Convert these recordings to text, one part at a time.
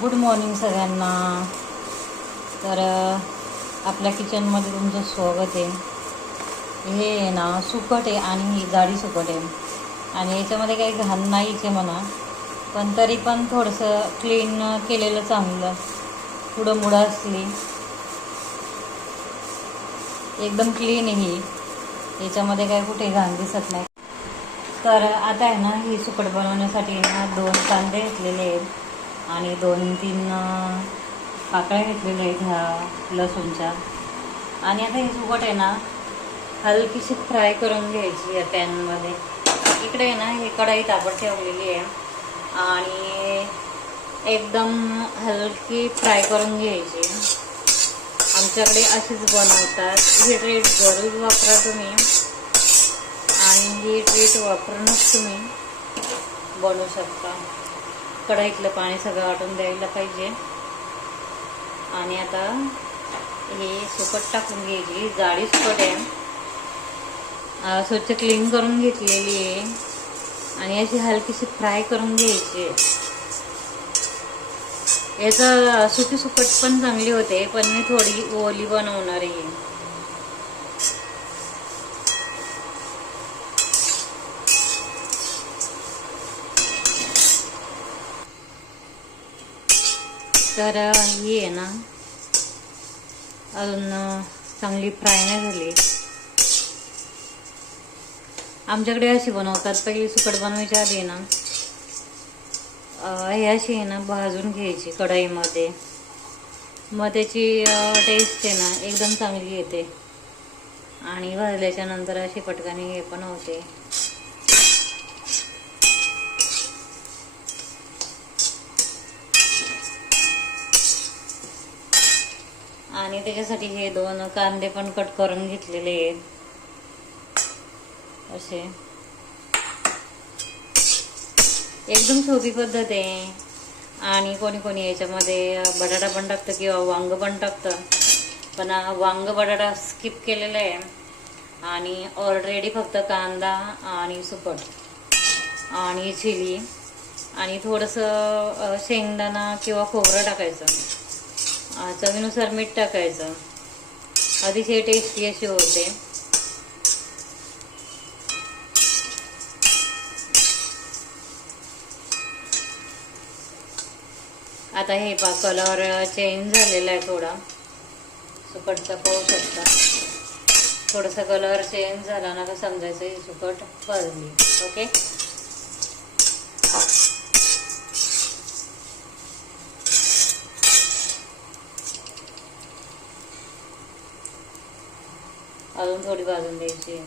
Good morning सगळ्यांना. तर आपल्या किचनमध्ये तुमचं स्वागत आहे. हे आहे ना सुकट आहे आणि ही जाडी सुकट आहे आणि याच्यामध्ये काही घाण नाहीच आहे म्हणा, पण तरी पण थोडंसं क्लीन केलेलं चांगलं. पुढं मुळं असली एकदम क्लीन आहे ही, याच्यामध्ये काही कुठे घाण दिसत नाही. तर आता आहे ना ही सुकट बनवण्यासाठी ना 2 कांदे घेतलेले आहेत आणि 2-3 पाकळ्या घेतलेल्या आहेत ह्या लसूणच्या. आणि आता ही सुकट आहे ना हलकीशी फ्राय करून घ्यायची या पॅनमध्ये. इकडे आहे ना ही कढई तापत ठेवलेली आहे आणि एकदम हलकी फ्राय करून घ्यायची. आमच्याकडे अशीच बनवतात. ही ट्रीट जरूर वापरा तुम्ही आणि ही ट्रीट वापरूनच तुम्ही बनवू शकता. कढईतलं पाणी सगळं आटून द्यायला पाहिजे. आणि आता हे सुकट टाकून घ्यायची. जाडी सुकट आहे, स्वच्छ क्लीन करून घेतलेली आहे आणि अशी हलकीशी फ्राय करून घ्यायची. याचं सुकी सुकट पण चांगली होते, पण मी थोडी ओली बनवणार आहे. तर ही आहे ना अजून चांगली फ्राय नाही झाली. आमच्याकडे अशी बनवतात. पहिली सुकट बनवायच्या आधी ना हे अशी आहे ना भाजून घ्यायची कढईमध्ये, मग त्याची टेस्ट आहे ना एकदम चांगली येते आणि भाजल्याच्या नंतर अशी पटकन हे पण होते. आणि त्याच्यासाठी हे 2 कांदे पण कट करून घेतलेले आहेत असे. एकदम सोपी पद्धत आहे आणि कोणी कोणी याच्यामध्ये बटाटा पण टाकतं किंवा वांग पण टाकतं, पण वांग बटाटा स्किप केलेलं आहे आणि ऑलरेडी फक्त कांदा आणि सुकट आणि चिली आणि थोडंसं शेंगदाणा किंवा खोबरं टाकायचं. चवीनुसार मीठ टाकायचं. अतिशय टेस्टी अशी होते. आता हे कलर चेंज झालेला आहे थोडा सुकटचा, पाहू शकता. थोडासा कलर चेंज झाला ना का समजायचं ही सुकट भाजली. ओके. अजून थोडी भाजून द्यायची.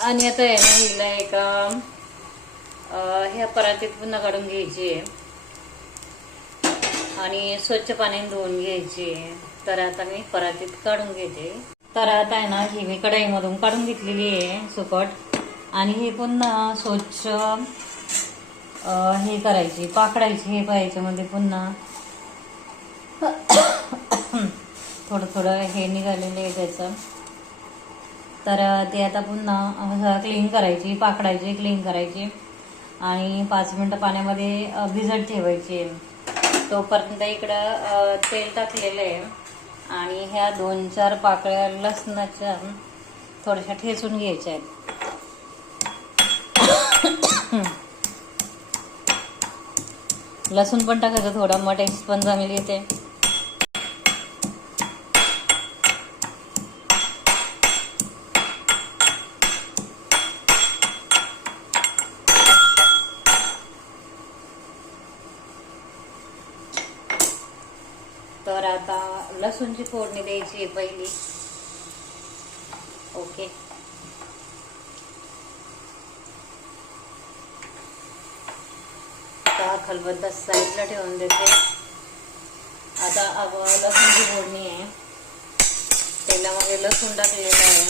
आणि आता आहे ना हिला एका ह्या परातीत पुन्हा काढून घ्यायची आहे आणि स्वच्छ पाण्याने धुवून घ्यायची. तर आता मी परातीत काढून घेते. तर आता आहे ना ही मी कढईमधून काढून घेतलेली आहे सुकट आणि हे पुन्हा स्वच्छ हे करायची, पाकडायची. हे पाहायच्यामध्ये पुन्हा थोडं थोडं हे निघालेलं आहे त्याचं. तर ते आता पुन्हा क्लीन करायची, पाकडायची, क्लीन करायची आणि 5 मिनटं पाण्यामध्ये भिजत ठेवायची. तोपर्यंत इकडं तेल टाकलेलं आहे आणि ह्या 2-4 पाकळ्या लसणाच्या थोड्याशा ठेचून घ्यायच्या आहेत. लसूण पण टाकायचं थोडं, मग टेस्ट पण चांगली येते. तर आता लसूणची फोडणी द्यायची आहे पहिली. ओके. खलबत्ता साईडला ठेवून देते. आता लसूणची फोडणी आहे. तेलामध्ये लसूण टाकलेलं आहे.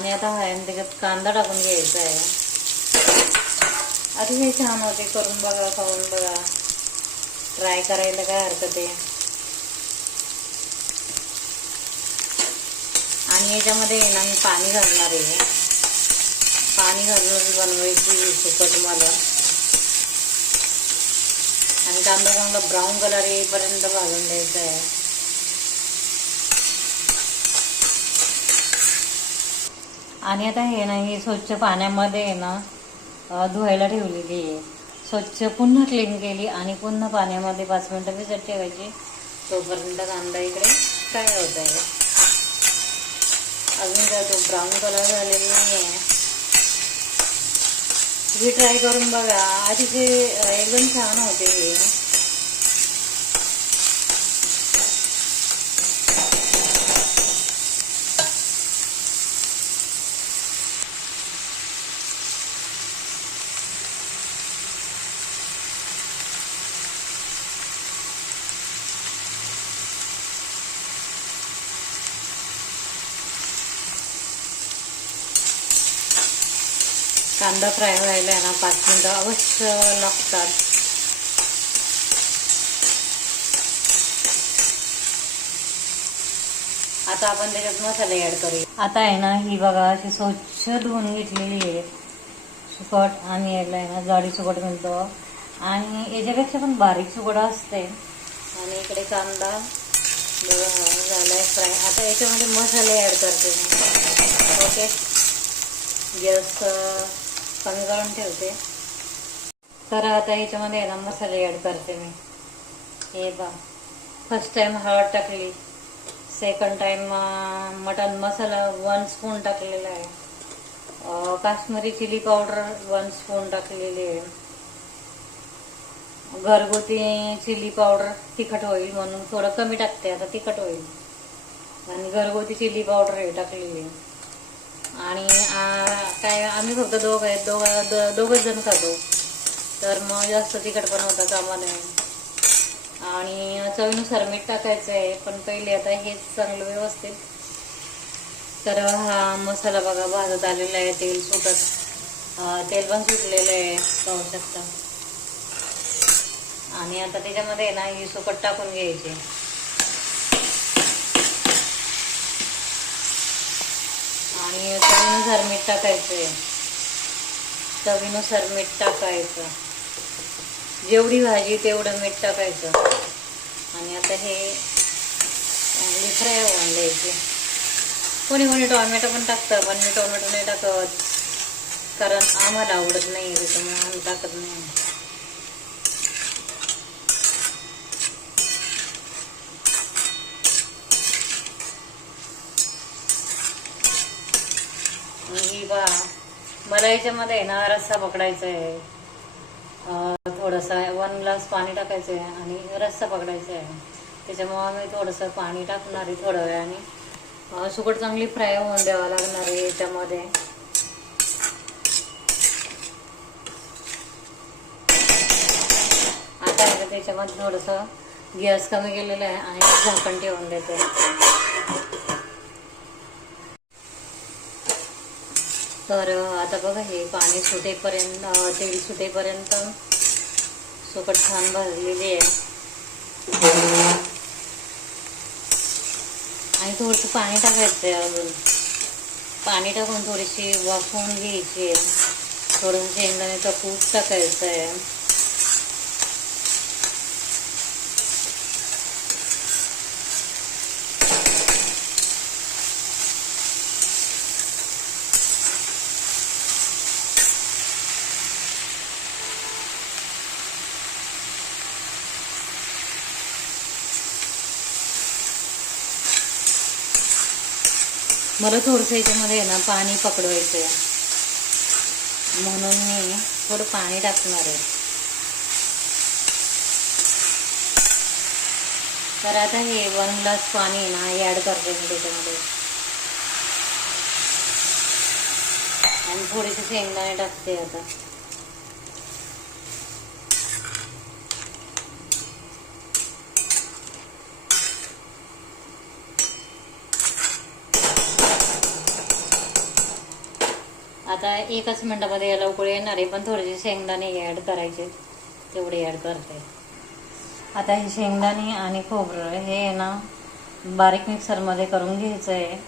आणि आता त्याच्यात कांदा टाकून घ्यायचा आहे. अतिशय छान होते, करून बघा, खाऊन बघा, ट्राय करायला काय हरकत आहे. आणि याच्यामध्ये ना मी पाणी घालणार आहे. पाणी घालून बनवायची सुकट मला. आणि कांदा चांगला ब्राऊन कलर येईपर्यंत भाजून द्यायचा आहे. आणि आता हे ना, ही स्वच्छ पाण्यामध्ये आहे ना धुवायला ठेवलेली आहे. स्वच्छ पुन्हा क्लीन केली आणि पुन्हा पाण्यामध्ये 5 मिनिटं भिजत ठेवायची. तोपर्यंत कांदा इकडे फ्राय होत आहे. अजून काय तो ब्राऊन कलर झालेला नाही आहे. तुम्ही ट्राय करून बघा, अतिशय एकदम छान होते हे. कांदा फ्राय व्हायला ना 5 मिनिटं अवश्य लागतात. आता आपण त्याच्यात मसाले ऍड करूया. आता आहे ना, ही बघा अशी स्वच्छ धुवून घेतलेली आहे सुकट. आणि याला आहे ना जाडी सुकट म्हणतो, आणि याच्यापेक्षा पण बारीक सुकट असते. आणि इकडे कांदा झालाय फ्राय. आता याच्यामध्ये मसाले ऍड करते मी. ओके, गॅस कमी करून ठेवते. तर आता ह्याच्यामध्ये आहे ना मसाले ऍड करते मी. हे बघ, फर्स्ट टाइम हळद टाकली, सेकंड टाइम मटन मसाला 1 स्पून टाकलेला आहे. काश्मीरी चिली पावडर 1 स्पून टाकलेली आहे. घरगुती चिली पावडर तिखट होईल म्हणून थोडं कमी टाकते, आता तिखट होईल. आणि घरगुती चिली पावडर हे टाकलेली. आणि काय आम्ही फक्त दोघच जण खातो, तर मग जास्त तिखट पण होता कामा नये. आणि चवीनुसार मीठ टाकायचं आहे. पण पहिले आता हेच चांगलं व्यवस्थित. तर हा मसाला बघा भाजत आलेला आहे, तेल सुटत, तेल पण सुटलेलं आहे, पाहू शकता. आणि आता त्याच्यामध्ये ना ही सुकट टाकून घ्यायची. आणि चवीनुसार मीठ टाकायचंय. चवीनुसार मीठ टाकायचं, जेवढी भाजी तेवढं मीठ टाकायचं. आणि आता हे फ्राय होऊन द्यायचे. कोणी कोणी टोमॅटो पण टाकतं, पण मी टोमॅटो नाही टाकत, कारण आम्हाला आवडत नाही, त्याच्यामुळे आम्ही टाकत नाही. ही बा, मला याच्यामध्ये ना रस्सा पकडायचा आहे. थोडंसं 1 ग्लास पाणी टाकायचं आहे आणि रस्सा पकडायचा आहे. त्याच्यामुळे मी थोडंसं पाणी टाकणार आहे थोड्या वेळाने. सुकट चांगली फ्राय होऊन द्यावं लागणार आहे याच्यामध्ये. आता आहे का त्याच्यामध्ये थोडंसं गॅस कमी केलेला आहे आणि झाकण ठेवून देते. तर आता बघा, हे पाणी सुटेपर्यंत, तेल सुटेपर्यंत सुकट छान भाजलेली आहे. आणि थोडंसं पाणी टाकायचं आहे. अजून पाणी टाकून थोडीशी वाफवून घ्यायची आहे. थोडंसं शेंगदाण्याचं कूट टाकायचं आहे. मला थोडंसं याच्यामध्ये ना पाणी पकडवायचं आहे, म्हणून मी थोडं पाणी टाकणार आहे. तर आता हे 1 ग्लास पाणी ना ऍड करते मी त्याच्यामध्ये. आणि थोडेसे शेंगदाणे टाकते आता. आता एकच मिनटामध्ये याला उकळी येणार आहे, पण थोडेसे शेंगदाणे ॲड करायचे, तेवढे ॲड करते. आता हे शेंगदाणे आणि खोबरं हे आहे ना बारीक मिक्सरमध्ये करून घ्यायचं आहे.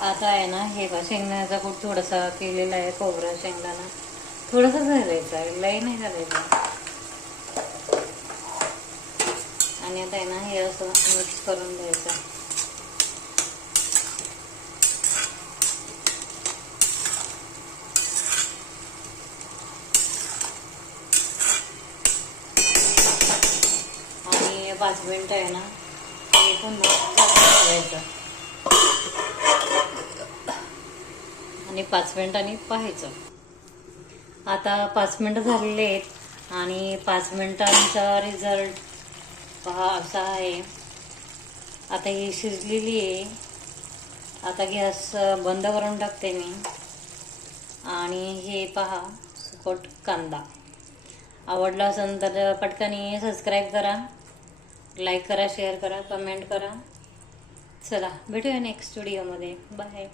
आता आहे ना हे शेंगदाण्याचा कूट थोडासा केलेला आहे, खोबरं शेंगदाणा थोडंसं घालायचं आहे, लई नाही घालायचं. आणि आता आहे ना हे असं मिक्स करून द्यायचं. आणि 5 मिनिटं आहे ना हे पुन्हा ठेवायचं आणि 5 मिनिटांनी पाहायचं. आता 5 मिनिटं झालेले आहेत आणि 5 मिनिटांचा रिझल्ट पहा असा आहे. आता ही शिजलेली आहे. आता गॅस बंद करून टाकते मी. आणि हे पहा सुकट कांदा. आवडला असेल तर पटकन सबस्क्राईब करा, लाईक करा, शेअर करा, कमेंट करा. चला भेटूया नेक्स्ट व्हिडिओमध्ये. बाय.